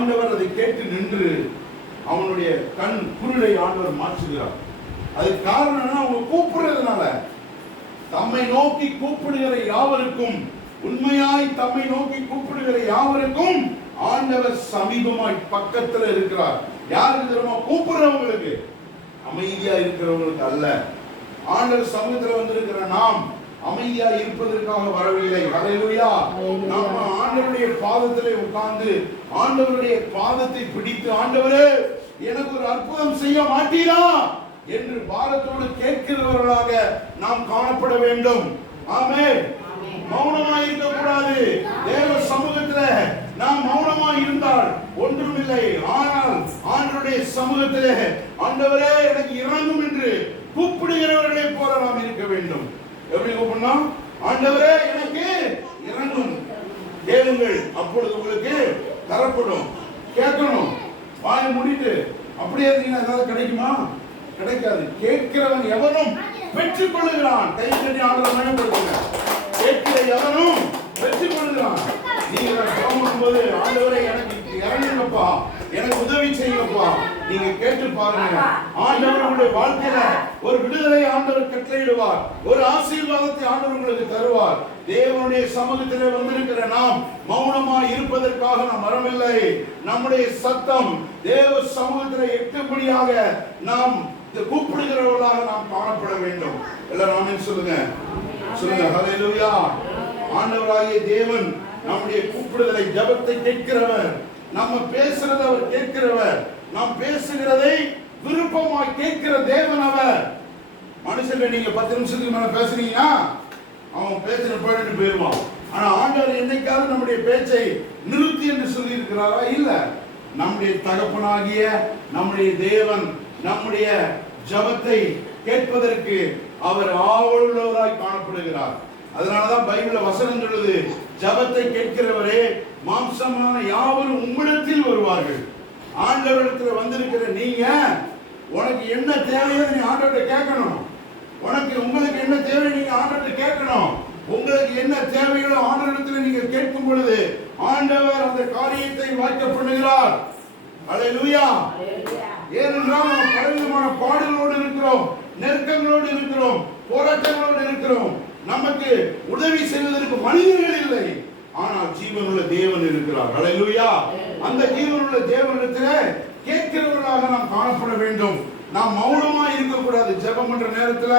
ஆண்டவர் அதை கேட்டு நின்று அவனுடைய கண் குருளை ஆண்டவர் மாற்றுகிறார். அது காரணம் அவங்க கூப்பிடுறதுனால. தம்மை நோக்கி கூப்பிடுகிற யாவருக்கும், உண்மையாய் தம்மை நோக்கி கூப்பிடுகிற யாவருக்கும் ஆண்டவர் சமீபமாய் பக்கத்துல இருக்கிறார். யாருக்கு தெரியுமா? கூப்பிடுறவங்களுக்கு, அமைதியா இருக்கிறவங்களுக்கு அல்ல. ஆண்டவர் சமூகத்துல வந்திருக்கிற நாம் அமைதியா இருப்பதற்காக வரவில்லை. ஹல்லேலூயா. நாம் ஆண்டவருடைய பாதத்திலே உட்கார்ந்து ஆண்டவருடைய பாதத்தை பிடித்து, ஆண்டவரே எனக்கு ஒரு அற்புதம் செய்ய மாட்டீரா என்று பாரத்தோடு கேட்கிறவர்களாக நாம் காணப்பட வேண்டும். ஆமென். மௌனமாய் இருக்க கூடாது. தேவ சமூகத்துல நாம் மௌனமாய் இருந்தால் ஒன்றுமில்லை. ஆனால் ஆண்டவருடைய சமூகத்திலே ஆண்டவரே எனக்கு இறங்கும் என்று கூப்பிடுகிறவர்களே போல நாம் இருக்க வேண்டும். எப்படி கூப்பிடணும்? ஆண்டவரே எனக்கு இறங்கும், கேளுங்கள் அப்பொழுது உங்களுக்கு தரப்படும். கேட்கணும். வாயை மூடிட்டு அப்படியே இருந்தீங்கன்னா ஏதாவது கிடைக்குமா? கிடைக்காது. கேட்கிறவன் எவனும் பெற்றுக் கொள்ளுகிறான். கை கட்டி ஆண்டவரை மகிமைப்படுத்துங்க. கேட்கிற எவனும் பெற்றுக் கொள்ளுகிறான். நீங்க போகும்போது ஆண்டவரை எனக்கு இறங்குங்கப்பா, எனக்கு உதவி செய்யுங்கப்பா, நீங்க கேட்டு பாருங்க. ஆண்டவருடைய வாழ்க்கையில ஒரு விடுதலை ஆண்டவர் கட்டளையிடுவார். ஒரு ஆசீர்வாதத்தை ஆண்டவர் உங்களுக்கு தருவார். தேவனுடைய சமூகத்திலே வந்திருக்கிற நாம் மௌனமாய் இருப்பதற்காக நாம் வரவில்லை. நம்முடைய சத்தம் தேவ சமூகத்திலே எட்டும்படியாக நாம் கூப்பிடுகிறவர்களாக நாம் காணப்பட வேண்டும். எல்லாரும் ஆமென் சொல்லுங்க. சொல்லுங்க ஹல்லேலூயா. ஆண்டவராகிய தேவன் நம்முடைய கூப்பிடுதலை, ஜெபத்தை கேட்கிறவர். நம்ம பேசுறதை அவர் கேட்கிறவர். நாம் பேசுகிறதை விருப்பமாய் கேட்கிற தேவன் அவர். மனுஷன் நீங்க 10 நிமிஷத்துக்கு மேல பேசுறீங்கன்னா அவன் பேசுற போயிட்டு போயிடுவான். ஆனா ஆண்டவர் என்னைக்காவது நம்முடைய பேச்சை நிறுத்தி என்று சொல்லி இருக்கிறாரா? இல்ல. நம்முடைய தகப்பனாகிய நம்முடைய தேவன் நம்முடைய ஜெபத்தை கேட்பதற்கு அவர் ஆவலுள்ளவராய் காணப்படுகிறார். அதனாலதான் பைபிள்ல வசனம் சொல்லுது, ஜெபத்தை கேட்கிறவரே மாம்சமான யாவரும் உம்மிடத்தில் வருவார்கள். ஆண்டவரிடத்துல வந்திருக்கிற நீங்க, உனக்கு என்ன தேவையோ நீ ஆண்டவர்கிட்ட கேட்கணும். உங்களுக்கு என்ன தேவை நீங்க ஆண்டவர்கிட்ட கேட்கணும். உங்களுக்கு என்ன தேவையோ ஆண்டவரிடத்துல நீங்க கேட்கும் பொழுது ஆண்டவர் அந்த காரியத்தை வாய்க்க பண்ணுகிறார். ஹல்லேலூயா. ஏனென்றால் நாம் பலவிதமான பாடுகளோடு இருக்கிறோம், நெருக்கங்களோடு இருக்கிறோம், போராட்டங்களோடு இருக்கிறோம். நமக்கு உதவி செய்வதற்கு மனிதர்கள் இல்லை, ஆனால் ஜீவனுள்ள தேவன் இருக்கிறார். ஹல்லேலூயா. அந்த ஜீவனுள்ள தேவனிடத்திலே கேட்கிறவர்களாக நாம் காணப்பட வேண்டும். நாம் மௌனமா இருக்க கூடாது. ஜெபம் பண்ற நேரத்துல,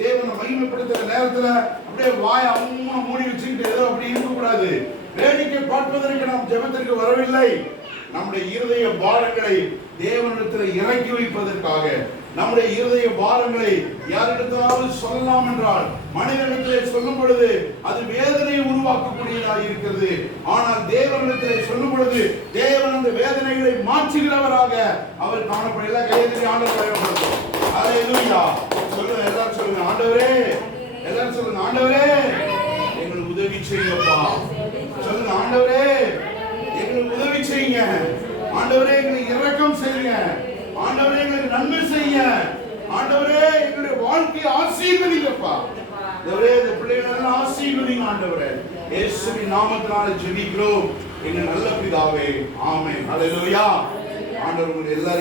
தேவனை மகிமைப்படுத்துற நேரத்துல அப்படியே வாயை அம்மா மூடி வச்சுக்கிட்டு ஏதோ அப்படி இருக்க கூடாது. வேடிக்கை பார்ப்பதற்கு நாம் ஜெபத்திற்கு வரவில்லை. நம்முடைய இருதய பாரங்களை தேவனிடத்தில் இறக்கி வைப்பதற்காக, நம்முடைய இருதய பாரங்களை யாரிடத்தாவது சொல்லலாம் என்றால் மனிதனிடத்திலே சொல்லும் பொழுது அது வேதனையை உருவாக்கக்கூடியதாக இருக்கிறது. ஆனால் தேவனிடத்திலே சொல்லும் பொழுது தேவன் அந்த வேதனைகளை மாற்றுகிறவராக அவர் காணப்படல. கையெழுதி ஆண்டவர் பயன்படுத்தும். ஹல்லேலூயா. சொல்லுங்க, எல்லாரும் சொல்லுங்க, ஆண்டவரே. எல்லாரும் சொல்லுங்க, ஆண்டவரே எங்களுக்கு உதவி செய்யுங்கப்பா. சொல்லுங்க, ஆண்டவரே எங்களுக்கு உதவி செய்யுங்க. ஆண்டவரே எங்களுக்கு இரக்கம் செய்யுங்க. ஆண்டவரே எங்களுக்கு நன்மை செய்ய. ஆண்டவரே எங்களுடைய வாழ்க்கையை ஆசீர்வதிங்கப்பா. ஆண்டவரே இந்த பிள்ளைகளை ஆசீர்வதிங்க. ஆண்டவரே இயேசுவின் நாமத்தினால ஜெபிக்கிறோம் எங்கள் நல்ல பிதாவே. ஆமென். ஹல்லேலூயா. ஆண்டவர் உங்களை எல்லாரும்